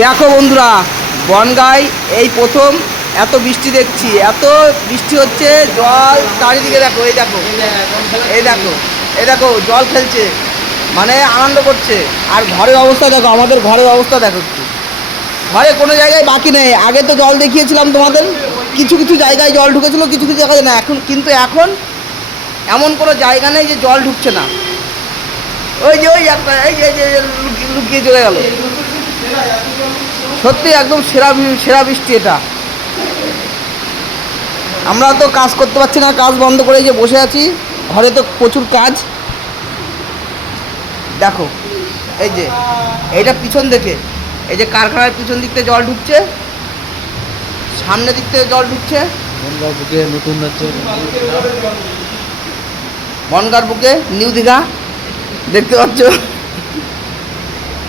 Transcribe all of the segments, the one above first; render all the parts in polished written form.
দেখো বন্ধুরা, বনগাঁয় এই প্রথম এত বৃষ্টি দেখছি। এত বৃষ্টি হচ্ছে, জল চারিদিকে। দেখো, এই দেখো, এই দেখো, এই দেখো, জল ফেলছে, মানে আনন্দ করছে। আর ঘরের অবস্থা দেখো, আমাদের ঘরের অবস্থা দেখো একটু। ঘরে কোনো জায়গায় বাকি নেই। আগে তো জল দেখিয়েছিলাম তোমাদের, কিছু কিছু জায়গায় জল ঢুকেছিল, কিছু কিছু জায়গায় না। এখন এমন কোনো জায়গা নেই যে জল ঢুকছে না। ওই যে ওই একটা, এই যে লুকিয়ে চলে গেল। সত্যি একদম সেরা সেরা বৃষ্টি এটা। আমরা তো কাজ করতে পারছি না, কাজ বন্ধ করে যে বসে আছি। ঘরে তো প্রচুর কাজ। দেখো, এই যে এইটা পিছন দিকে, এই যে কারখানার পিছন দিক থেকে জল ঢুকছে, সামনের দিক থেকে জল ঢুকছে। বনগাঁ বুকে নতুন রাজ্য, বনগাঁর বুকে নিউ দীঘা দেখতে পাচ্ছ।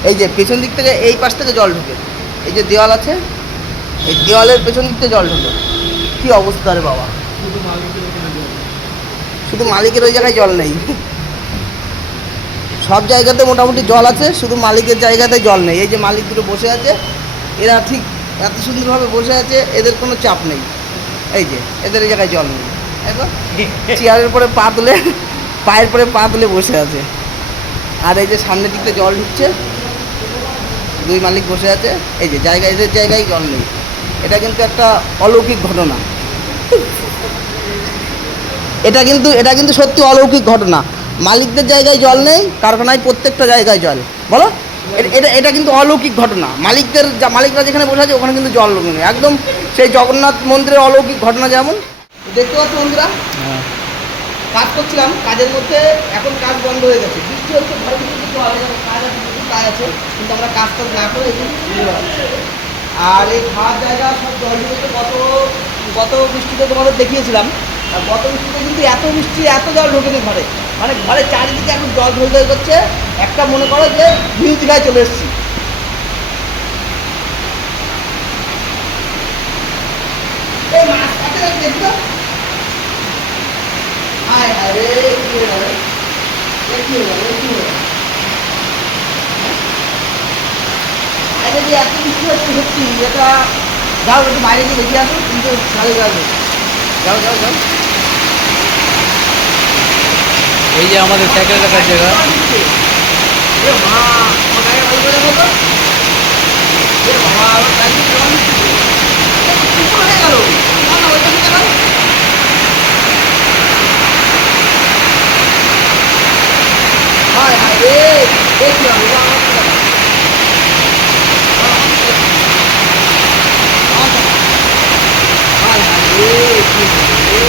এই যে পেছন দিক থেকে, এই পাশ থেকে জল ঢুকে, এই যে দেওয়াল আছে, এই দেওয়ালের পেছন দিক থেকে জল ঢুকে। কী অবস্থা রে বাবা! শুধু মালিকের ওই জায়গায় জল নেই। সব জায়গাতে মোটামুটি জল আছে, শুধু মালিকের জায়গাতে জল নেই। এই যে মালিক দুটো বসে আছে, এরা ঠিক এত সুন্দরভাবে বসে আছে, এদের কোনো চাপ নেই। এই যে এদের এই জায়গায় জল নেই, দেখো চেয়ারের পরে পা তুলে, পায়ের পরে পা তুলে বসে আছে। আর এই যে সামনের দিকটা জল ঢুকছে, দুই মালিক বসে আছে। এই যে জায়গায়, এদের জায়গায় জল নেই। এটা কিন্তু একটা অলৌকিক ঘটনা। এটা কিন্তু সত্যি অলৌকিক ঘটনা। মালিকদের জায়গায় জল নেই, কারখানায় প্রত্যেকটা জায়গায় জল। বলো, এটা কিন্তু অলৌকিক ঘটনা। মালিকরা যেখানে বসে আছে ওখানে কিন্তু জল নেই। একদম সেই জগন্নাথ মন্দিরের অলৌকিক ঘটনা। যেমন দেখতে পাচ্ছ বন্ধুরা, কাজ করছিলাম, কাজের মধ্যে এখন কাজ বন্ধ হয়ে গেছে। বৃষ্টি হচ্ছে, ঘরে কিছু কাজ আছে, কিছু কাজ আছে, কিন্তু আমরা কাজ না করে এখানে ঘুরে বেড়াচ্ছি। আর এই খাওয়ার জায়গা সব জল ঢুকেছে। গত বৃষ্টিতে তোমাদের দেখিয়েছিলাম। আর গত বৃষ্টিতে কিন্তু এত বৃষ্টি, এত জল ঢোকেনি ঘরে। মানে ঘরের চারিদিকে এখন জল ঢলঢল করছে। একটা মনে করো যে নিউ দীঘায় চলে এসেছি। এই মাছ কাছে দেখছো? হায় হায় রে, কি হয়ে গেল? কি হয়ে গেল? কি হয়ে গেল? বাইরে যে এত বৃষ্টি হচ্ছে, সত্যি এটা। যাও একটু বাইরে গিয়ে দেখে আসো, কিন্তু সাড়ে যাবে। যাও যাও যাও। এই যে আমাদের সাইকেল রাখার জায়গা। এ মা, আমার গায়ে ভালো করে বলো। এ বাবা, আমার গায়ে জল দিচ্ছে। কি হয়ে গেল? না না, ওইটা কি গেল? হায় হায় রে, দেখি আমি হায় হায় রে, কি হলো রে?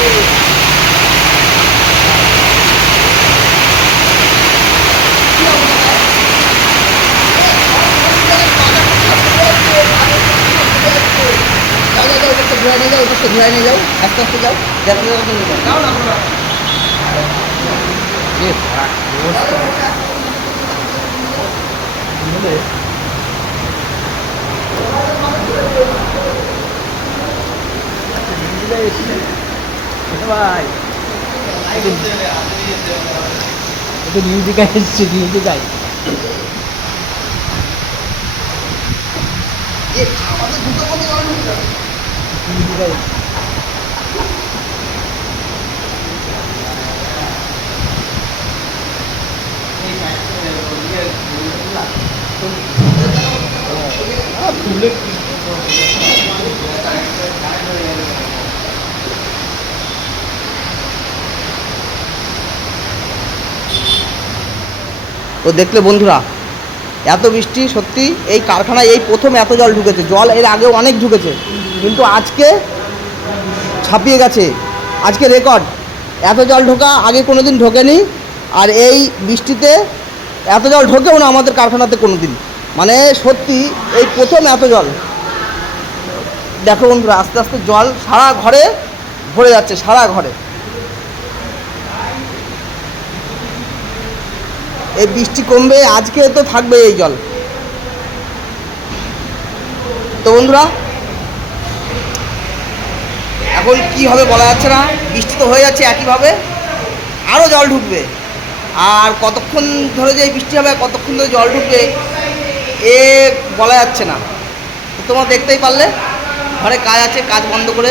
ঘুরে নিয়ে যাও, ঘুরে নিয়ে যাও, আস্তে আস্তে যাও, দেখো যাও না। ভাই নিউ দীঘায় এসেছে, নিউজে যাই। নিউ দীঘায় তো দেখলে বন্ধুরা, এত বৃষ্টি, সত্যি এই কারখানায় এই প্রথম এত জল ঢুকেছে। জল এর আগেও অনেক ঢুকেছে, কিন্তু আজকে ছাপিয়ে গেছে। আজকে রেকর্ড। এত জল ঢোকা আগে কোনো দিন ঢোকেনি। আর এই বৃষ্টিতে এত জল ঢোকেও না আমাদের কারখানাতে কোনো দিন। মানে সত্যি এই প্রথম এত জল। দেখো বন্ধুরা, আস্তে আস্তে জল সারা ঘরে ভরে যাচ্ছে, সারা ঘরে। এই বৃষ্টি কমবে, আজকে তো থাকবে এই জল। তো বন্ধুরা, এখন কি হবে বলা যাচ্ছে না। বৃষ্টি তো হয়ে যাচ্ছে একইভাবে, আরও জল ঢুকবে। আর কতক্ষণ ধরে যে বৃষ্টি হবে, কতক্ষণ ধরে জল ঢুকবে, এ বলা যাচ্ছে না। তোমরা দেখতেই পারলে ঘরে কাজ আছে, কাজ বন্ধ করে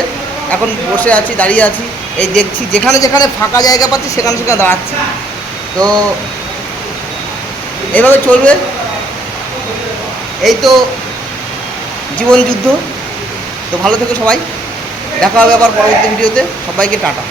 এখন বসে আছি, দাঁড়িয়ে আছি, এই দেখছি যেখানে যেখানে ফাঁকা জায়গা পাচ্ছি সেখানে সেখানে দাঁড়াচ্ছি। তো এইভাবে চলবে, এই তো জীবন যুদ্ধ। তো ভালো থেকো সবাই, দেখা হবে আবার পরবর্তী ভিডিওতে। সবাইকে টাটা।